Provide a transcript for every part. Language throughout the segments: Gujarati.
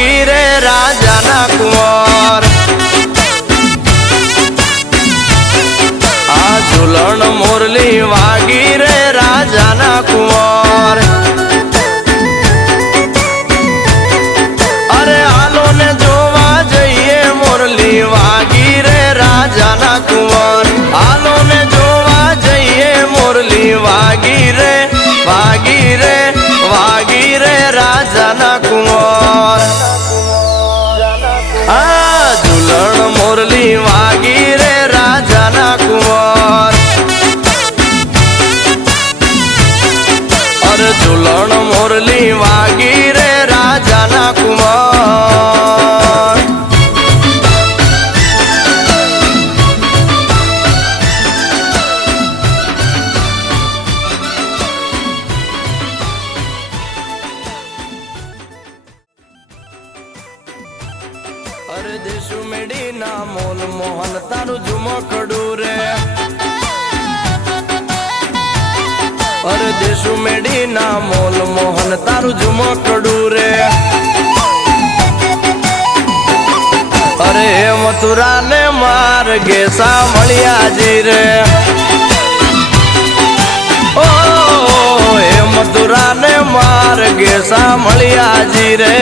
વાગી રે રાજાના કુંવર આ ઝૂલણ મોરલી વાગી રે રાજાના કુંવર અરે હાલો ને જોવા જઈએ મોરલી વાગી રે રાજાના કુંવર હાલો ને જોવા જઈએ મોરલી વાગી રે રાજાના કુંવર આ ઝૂલણ મોરલી વાગી રે રાજાના કુંવર અરે ઝૂલણ મોરલી વાગી રે રાજાના કુંવર અરે દેશુ મેડી ના મોલ મોહન તારું ઝુમકડું રે અરે દેશુ મેડી ના મોલ મોહન તારું ઝુમકડું રે અરે મથુરા ને માર્ગે સાંભળ્યાજી રે ઓ હે મથુરા ને માર્ગે સાંભળ્યાજી રે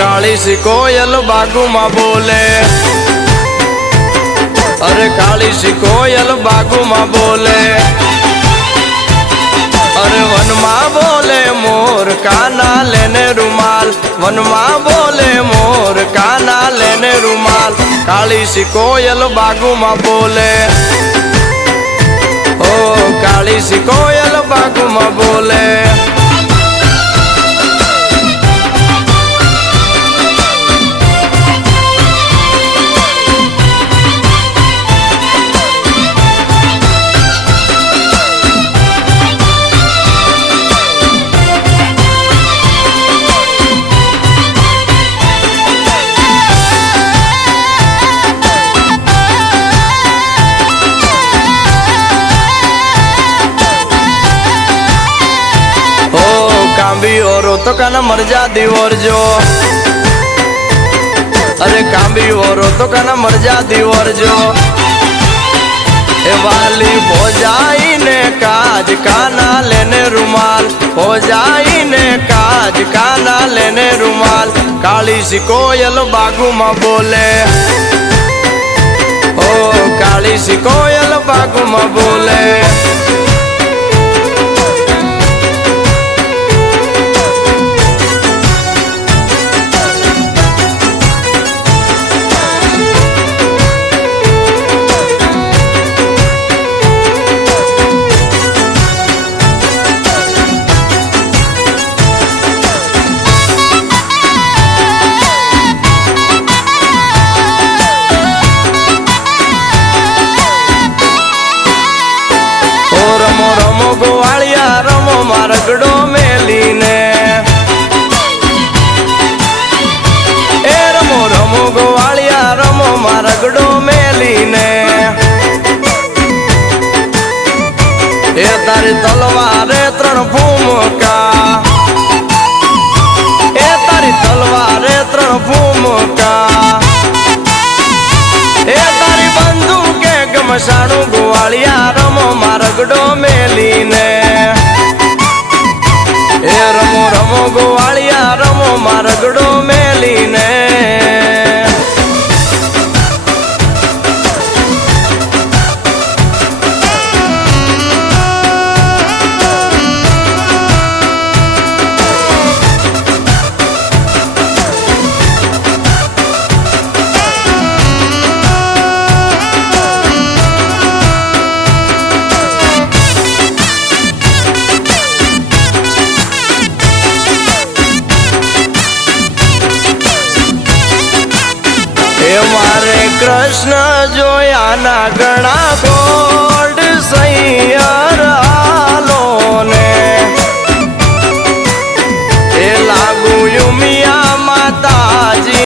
કાળી કોયલ બાગુમાં બોલે અરે કાળી કોયલ બાગુમાં બોલે અરે વનમાં બોલે મોર કાના લેને રૂમાલ વનમાં બોલે મોર કાના લેને રૂમાલ કાળી કોયલ બાગુમાં બોલે ઓ કાળી કોયલ બાગુમાં બોલે कांबी औरो तो काना मर जा दीवर जो अरे कांबी औरो तो काना मर जा दीवर जो ए वाली हो जाई ने काज काना लेने रुमाल हो जाई ने काज काना लेने रुमाल काली सी कोयल बागु मां बोले ओ काली सी कोयल बागु मां बोले रगड़ो मेली ने ए रमो रमो गोवालिया रमो रगड़ो मेली ने ए तारी तलवारे त्रण भूमका ए तारी तलवारे त्रण भूमका ए तारी बंदूके गमसाणु गोवालिया रमो रगड़ो मेली ने ए रमो रमो गोवालिया रमो रगड़ो मेली ने જોયાના ઘણા ગોલ્ડ સૈયા